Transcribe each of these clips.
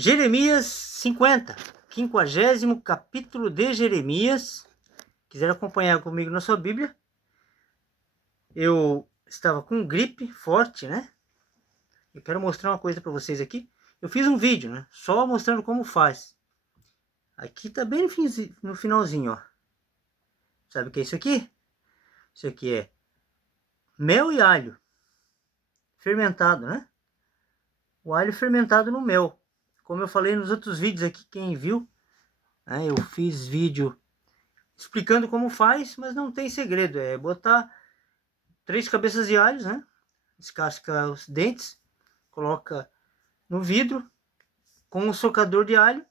Jeremias 50, 50º capítulo de Jeremias. Quiser acompanhar comigo na sua Bíblia. Eu estava com gripe forte, né? Eu quero mostrar uma coisa para vocês aqui. Eu fiz um vídeo, né? Só mostrando como faz. Aqui tá bem no finalzinho, ó. Sabe o que é isso aqui? Isso aqui é mel e alho fermentado, né? O alho fermentado no mel. Como eu falei nos outros vídeos aqui, quem viu, né? Eu fiz vídeo explicando como faz, mas não tem segredo. É botar 3 cabeças de alhos, né? Descasca os dentes, coloca no vidro com um socador de alho,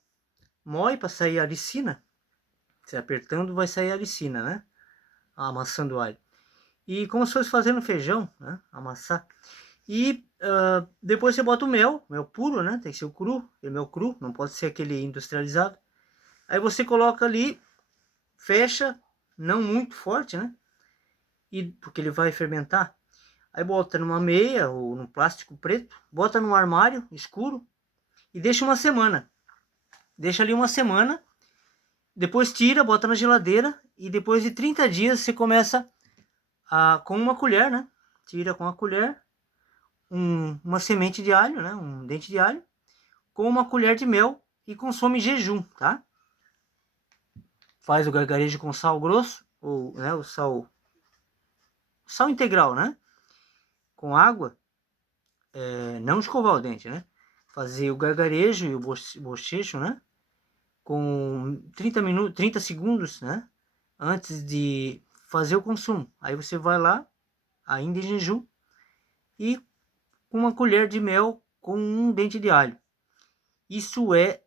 moe para sair a alicina. Você apertando vai sair a alicina, né? Amassando o alho. E como se fosse fazendo feijão, né? Amassar. E depois você bota o mel puro, né? Tem que ser o cru, é mel cru, não pode ser aquele industrializado. Aí você coloca ali, fecha, não muito forte, né? Porque ele vai fermentar. Aí bota numa meia ou num plástico preto, bota num armário escuro e deixa uma semana. Deixa ali uma semana, depois tira, bota na geladeira e depois de 30 dias você começa com uma colher, né? Tira com a colher uma semente de alho, né? Um dente de alho, com uma colher de mel e consome em jejum, tá? Faz o gargarejo com sal grosso, ou né, o sal integral, né? Com água, não escovar o dente, né? Fazer o gargarejo e o bochecho, né? Com 30 segundos, né? Antes de fazer o consumo. Aí você vai lá, ainda em jejum, e com uma colher de mel com um dente de alho. Isso é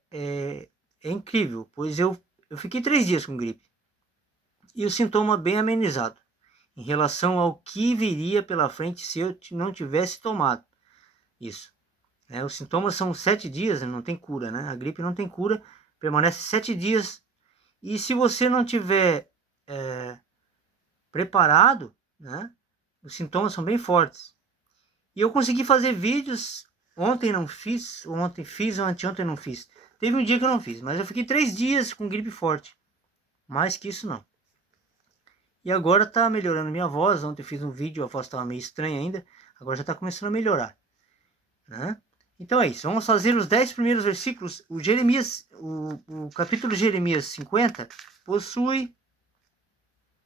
incrível, pois eu fiquei 3 dias com gripe. E o sintoma bem amenizado, em relação ao que viria pela frente se eu não tivesse tomado isso. Os sintomas são 7 dias, não tem cura, né? A gripe não tem cura, permanece 7 dias. E se você não tiver preparado, né? Os sintomas são bem fortes. E eu consegui fazer vídeos. Ontem não fiz, ontem fiz, anteontem não fiz. Teve um dia que eu não fiz, mas eu fiquei 3 dias com gripe forte. Mais que isso não. E agora tá melhorando minha voz. Ontem eu fiz um vídeo, a voz estava meio estranha ainda. Agora já está começando a melhorar, né? Então é isso. Vamos fazer os 10 primeiros versículos. O Jeremias, o capítulo de Jeremias 50 possui.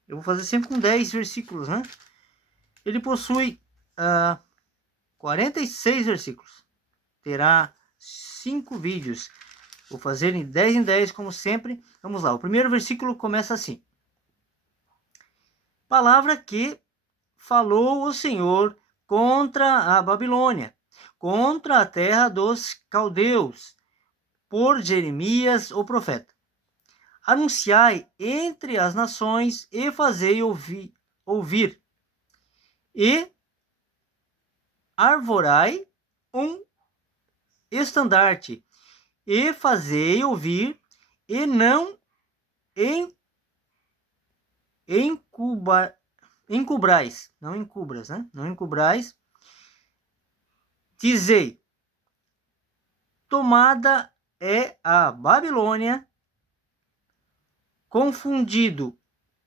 Eu vou fazer sempre com 10 versículos, né? Ele possui 46 versículos. Terá 5 vídeos. Vou fazer em 10, como sempre. Vamos lá. O primeiro versículo começa assim: palavra que falou o Senhor contra a Babilônia, contra a terra dos caldeus, por Jeremias, o profeta. Anunciai entre as nações e fazei ouvir, e arvorai um estandarte, e fazei ouvir, e não encubrais, não encubras, né? Não encubrais. Dizei: tomada é a Babilônia, confundido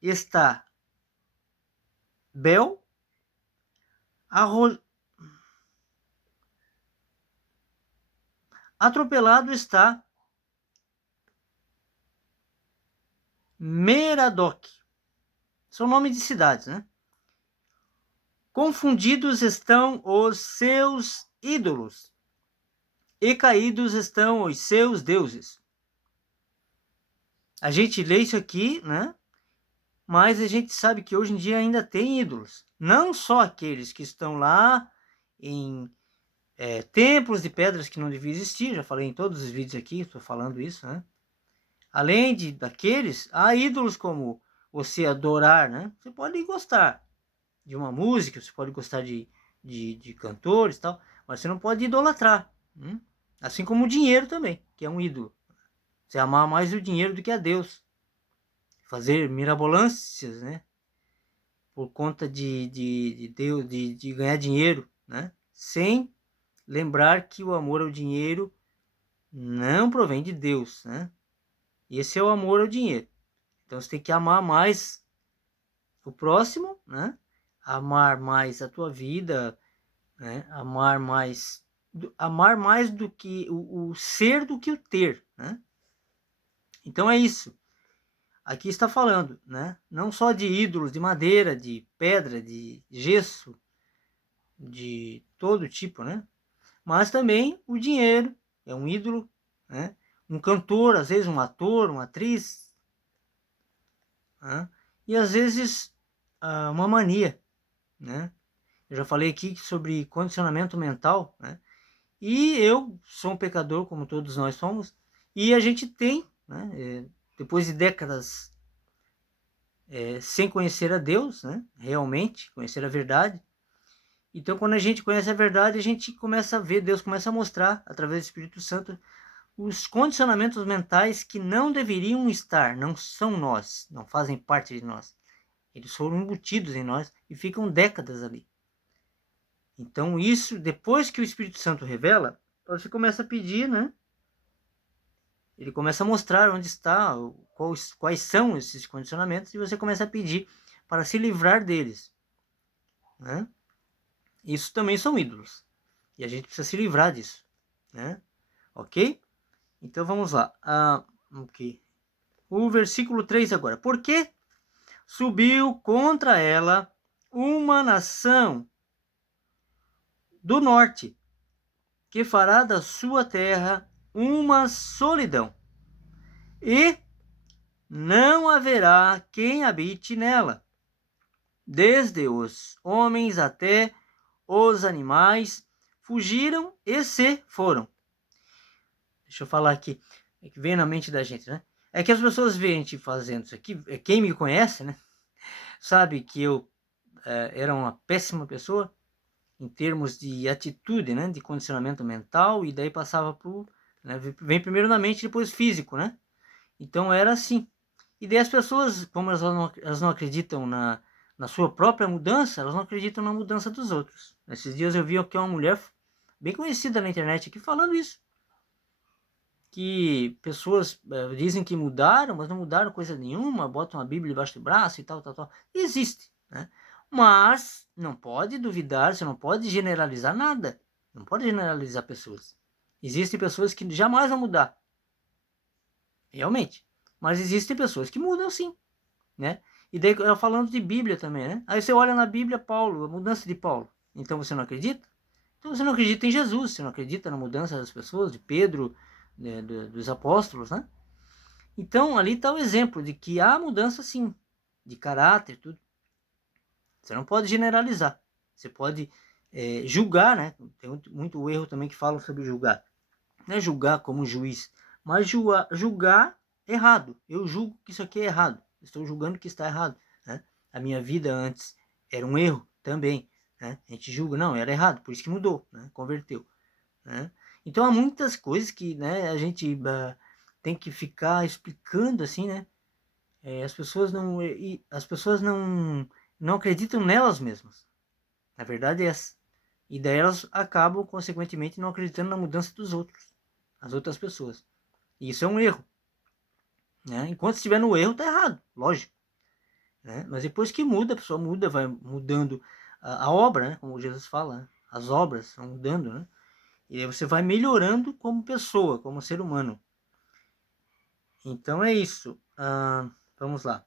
está Bel, atropelado está Meradoc. São nomes de cidades, né? Confundidos estão os seus ídolos, e caídos estão os seus deuses. A gente lê isso aqui, né? Mas a gente sabe que hoje em dia ainda tem ídolos. Não só aqueles que estão lá em templos de pedras que não deviam existir. Já falei em todos os vídeos aqui, estou falando isso, né? Além daqueles, há ídolos como você adorar, né? Você pode gostar de uma música, você pode gostar de cantores e tal, mas você não pode idolatrar. Assim como o dinheiro também, que é um ídolo. Você amar mais o dinheiro do que a Deus. Fazer mirabolâncias, né? Por conta de Deus, de ganhar dinheiro, né? Sem lembrar que o amor ao dinheiro não provém de Deus, né? Esse é o amor ao dinheiro. Então você tem que amar mais o próximo, né? Amar mais a tua vida, né? Amar mais do que o ser do que o ter, né? Então é isso. Aqui está falando, né? Não só de ídolos de madeira, de pedra, de gesso, de todo tipo, né? Mas também o dinheiro é um ídolo, né? Um cantor, às vezes um ator, uma atriz, né? E às vezes uma mania, né? Eu já falei aqui sobre condicionamento mental, né? E eu sou um pecador, como todos nós somos, e a gente tem, né? Depois de décadas sem conhecer a Deus, né? Realmente, conhecer a verdade. Então, quando a gente conhece a verdade, a gente começa a ver, Deus começa a mostrar, através do Espírito Santo, os condicionamentos mentais que não deveriam estar, não são nós, não fazem parte de nós. Eles foram embutidos em nós e ficam décadas ali. Então, isso, depois que o Espírito Santo revela, você começa a pedir, né? Ele começa a mostrar onde está, quais são esses condicionamentos, e você começa a pedir para se livrar deles, né? Isso também são ídolos. E a gente precisa se livrar disso, né? Ok? Então vamos lá. Ok. O versículo 3 agora. Porque subiu contra ela uma nação do norte, que fará da sua terra uma solidão, e não haverá quem habite nela, desde os homens até os animais fugiram e se foram. Deixa eu falar aqui, é que vem na mente da gente, né? É que as pessoas veem a gente fazendo isso aqui, quem me conhece, né? Sabe que eu era uma péssima pessoa em termos de atitude, né? De condicionamento mental, e daí passava por, né? Vem primeiro na mente, depois físico, né? Então era assim. E daí as pessoas, como elas não acreditam na sua própria mudança, elas não acreditam na mudança dos outros. Esses dias eu vi aqui uma mulher bem conhecida na internet aqui falando isso. Que pessoas dizem que mudaram, mas não mudaram coisa nenhuma, botam a Bíblia debaixo do braço e tal, tal, tal. Existe, né? Mas não pode duvidar, você não pode generalizar nada. Não pode generalizar pessoas. Existem pessoas que jamais vão mudar, realmente. Mas existem pessoas que mudam sim, né? E daí falando de Bíblia também, né? Aí você olha na Bíblia Paulo, a mudança de Paulo. Então você não acredita? Então você não acredita em Jesus, você não acredita na mudança das pessoas, de Pedro, dos apóstolos, né? Então ali está o exemplo de que há mudança sim, de caráter, tudo. Você não pode generalizar. Você pode julgar, né? Tem muito erro também que falam sobre julgar. Não é julgar como juiz, mas julgar errado. Eu julgo que isso aqui é errado. Estou julgando que está errado, né? A minha vida antes era um erro também, né? A gente julga, não, era errado, por isso que mudou, né? Converteu, né? Então há muitas coisas que, né, a gente tem que ficar explicando assim, né? As pessoas não acreditam nelas mesmas. Na verdade é essa. E daí elas acabam, consequentemente, não acreditando na mudança dos outros, as outras pessoas. E isso é um erro, né? Enquanto estiver no erro, tá errado, lógico, né? Mas depois que muda, a pessoa muda, vai mudando a obra, né? Como Jesus fala, né? As obras vão mudando, né? E aí você vai melhorando como pessoa, como ser humano. Então é isso. Vamos lá.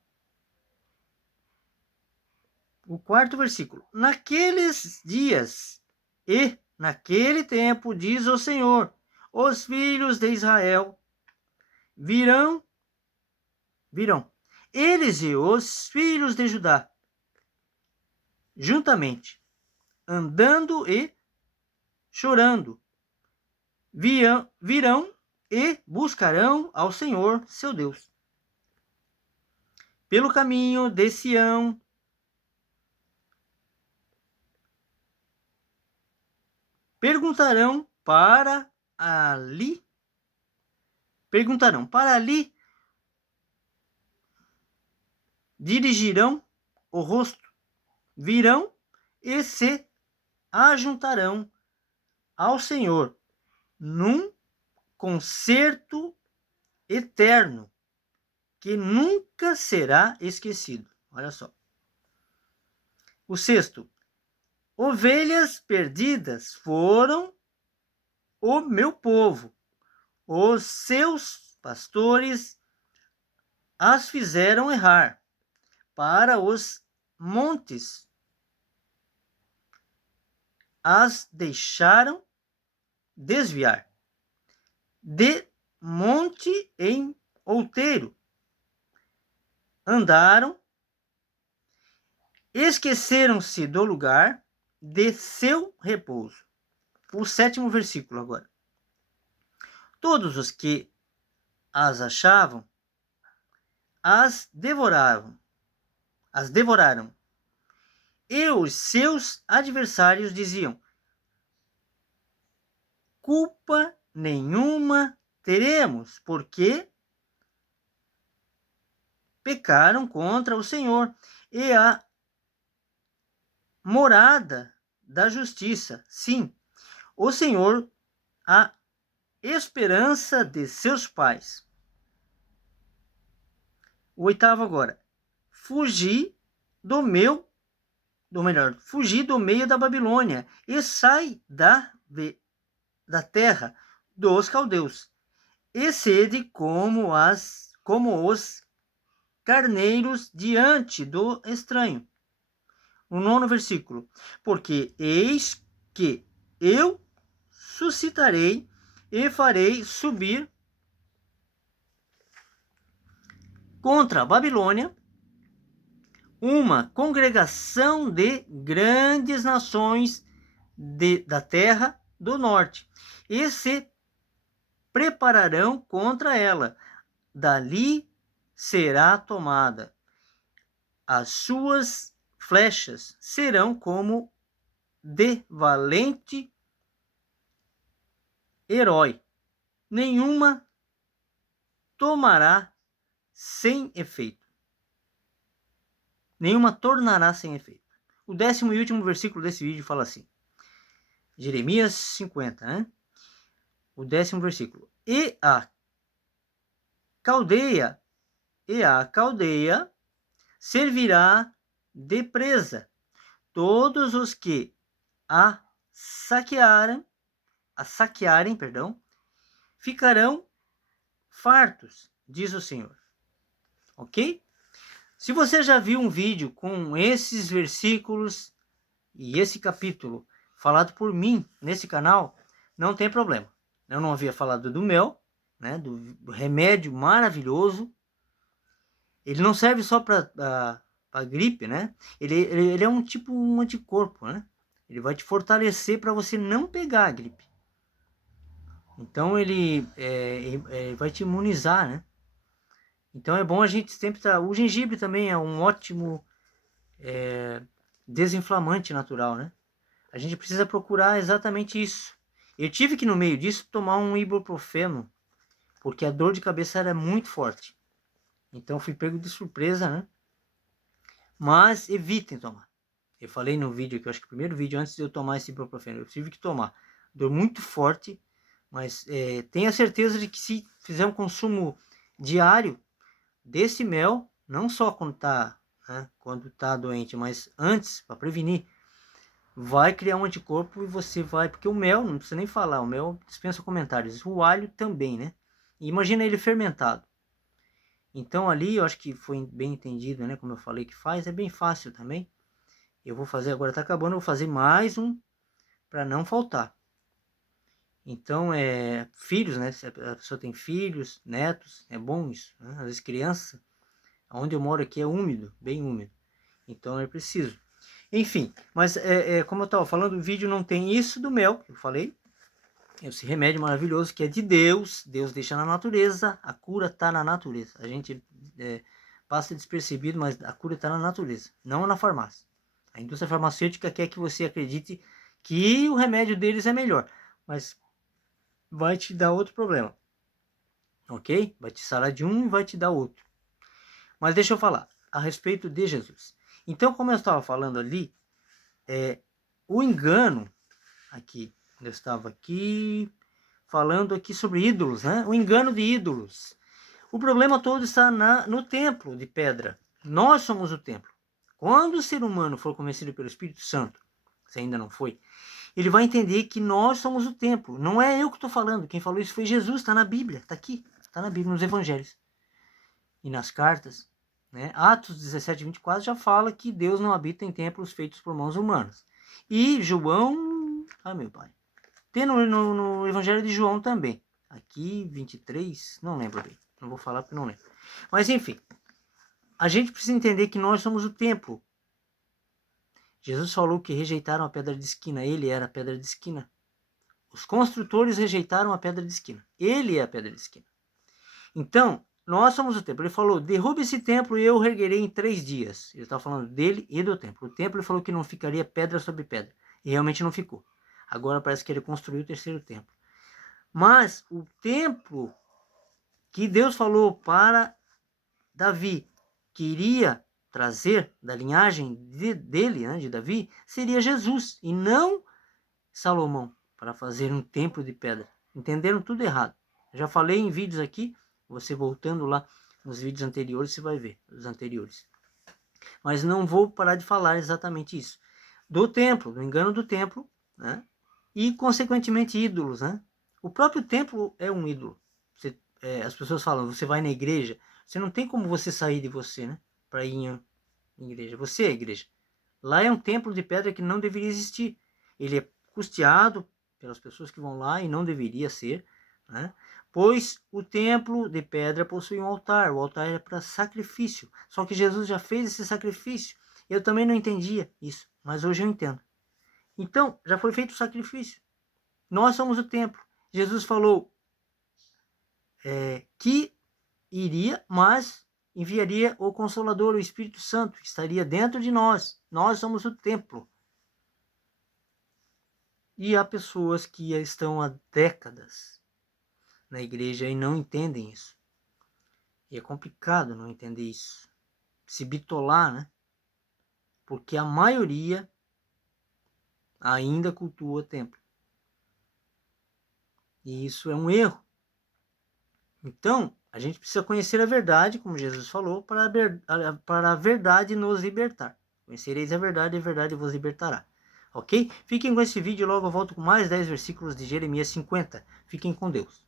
O quarto versículo. Naqueles dias e naquele tempo, diz o Senhor, os filhos de Israel virão, eles e os filhos de Judá, juntamente, andando e chorando, virão e buscarão ao Senhor, seu Deus. Pelo caminho de Sião, perguntarão para ali, dirigirão o rosto, virão e se ajuntarão ao Senhor num concerto eterno que nunca será esquecido. Olha só. O sexto, ovelhas perdidas foram o meu povo. Os seus pastores as fizeram errar para os montes. As deixaram desviar. De monte em outeiro andaram, esqueceram-se do lugar de seu repouso. O sétimo versículo agora. Todos os que as achavam, as devoraram. E os seus adversários diziam: culpa nenhuma teremos, porque pecaram contra o Senhor e a morada da justiça. Sim, o Senhor, a esperança de seus pais. O oitavo agora. Fugi do meio da Babilônia e sai da terra dos caldeus. E sede como os carneiros diante do estranho. O nono versículo. Porque eis que eu suscitarei e farei subir contra a Babilônia uma congregação de grandes nações da terra do norte, e se prepararão contra ela. Dali será tomada. As suas flechas serão como de valente herói. Nenhuma tomará sem efeito. Nenhuma tornará sem efeito. O 10º e último versículo desse vídeo fala assim. Jeremias 50, né? O 10º versículo. E a caldeia servirá de presa. Todos os que a saquearem, ficarão fartos, diz o Senhor. Ok? Se você já viu um vídeo com esses versículos e esse capítulo falado por mim nesse canal, não tem problema. Eu não havia falado do mel, né, do remédio maravilhoso. Ele não serve só para gripe, né? Ele é um tipo um anticorpo, né? Ele vai te fortalecer para você não pegar a gripe. Então ele vai te imunizar, né? Então é bom a gente sempre estar... O gengibre também é um ótimo desinflamante natural, né? A gente precisa procurar exatamente isso. Eu tive que, no meio disso, tomar um ibuprofeno, porque a dor de cabeça era muito forte. Então fui pego de surpresa, né? Mas evitem tomar. Eu falei no vídeo, que eu acho que o primeiro vídeo, antes de eu tomar esse ibuprofeno, eu tive que tomar. Dor muito forte, mas tenha certeza de que se fizer um consumo diário desse mel, não só quando tá doente, mas antes, para prevenir, vai criar um anticorpo e você vai... Porque o mel, não precisa nem falar, o mel dispensa comentários. O alho também, né? E imagina ele fermentado. Então ali, eu acho que foi bem entendido, né? Como eu falei que faz, é bem fácil também. Eu vou fazer, agora tá acabando, eu vou fazer mais um para não faltar. Então, filhos, né? Se a pessoa tem filhos, netos, é bom isso, né? Às vezes criança, onde eu moro aqui é úmido, bem úmido. Então é preciso. Enfim, mas como eu estava falando, o vídeo não tem isso do mel, que eu falei. Esse remédio maravilhoso que é de Deus. Deus deixa na natureza, a cura está na natureza. A gente passa despercebido, mas a cura está na natureza, não na farmácia. A indústria farmacêutica quer que você acredite que o remédio deles é melhor, mas vai te dar outro problema. Ok? Vai te sarar de um e vai te dar outro. Mas deixa eu falar a respeito de Jesus. Então, como eu estava falando ali, o engano, aqui, eu estava aqui falando aqui sobre ídolos, né? O engano de ídolos. O problema todo está no templo de pedra. Nós somos o templo. Quando o ser humano for convencido pelo Espírito Santo, se ainda não foi, ele vai entender que nós somos o templo. Não é eu que estou falando. Quem falou isso foi Jesus. Está na Bíblia. Está aqui. Está na Bíblia, nos Evangelhos. E nas cartas. Né? Atos 17, 24 já fala que Deus não habita em templos feitos por mãos humanas. E João... Ah, meu pai. Tem no Evangelho de João também. Aqui, 23, não lembro bem. Não vou falar porque não lembro. Mas enfim, a gente precisa entender que nós somos o templo. Jesus falou que rejeitaram a pedra de esquina. Ele era a pedra de esquina. Os construtores rejeitaram a pedra de esquina. Ele é a pedra de esquina. Então, nós somos o templo. Ele falou, derrube esse templo e eu o reerguerei em 3 dias. Ele estava falando dele e do templo. O templo ele falou que não ficaria pedra sobre pedra. E realmente não ficou. Agora parece que ele construiu o 3º templo. Mas o templo que Deus falou para Davi, que iria trazer da linhagem dele, né, de Davi, seria Jesus, e não Salomão, para fazer um templo de pedra. Entenderam tudo errado. Eu já falei em vídeos aqui, você voltando lá nos vídeos anteriores, você vai ver, os anteriores. Mas não vou parar de falar exatamente isso. Do templo, do engano do templo, né? E consequentemente ídolos, né? O próprio templo é um ídolo. As pessoas falam, você vai na igreja, você não tem como você sair de você, né? Para ir em igreja. Você é a igreja. Lá é um templo de pedra que não deveria existir. Ele é custeado pelas pessoas que vão lá e não deveria ser, né? Pois o templo de pedra possui um altar. O altar é para sacrifício. Só que Jesus já fez esse sacrifício. Eu também não entendia isso, mas hoje eu entendo. Então, já foi feito o sacrifício. Nós somos o templo. Jesus falou que iria, mas enviaria o Consolador, o Espírito Santo, que estaria dentro de nós. Nós somos o templo. E há pessoas que estão há décadas na igreja e não entendem isso. E é complicado não entender isso. Se bitolar, né? Porque a maioria ainda cultua o templo. E isso é um erro. Então, a gente precisa conhecer a verdade, como Jesus falou, para a verdade nos libertar. Conhecereis a verdade vos libertará. Ok? Fiquem com esse vídeo, logo eu volto com mais 10 versículos de Jeremias 50. Fiquem com Deus.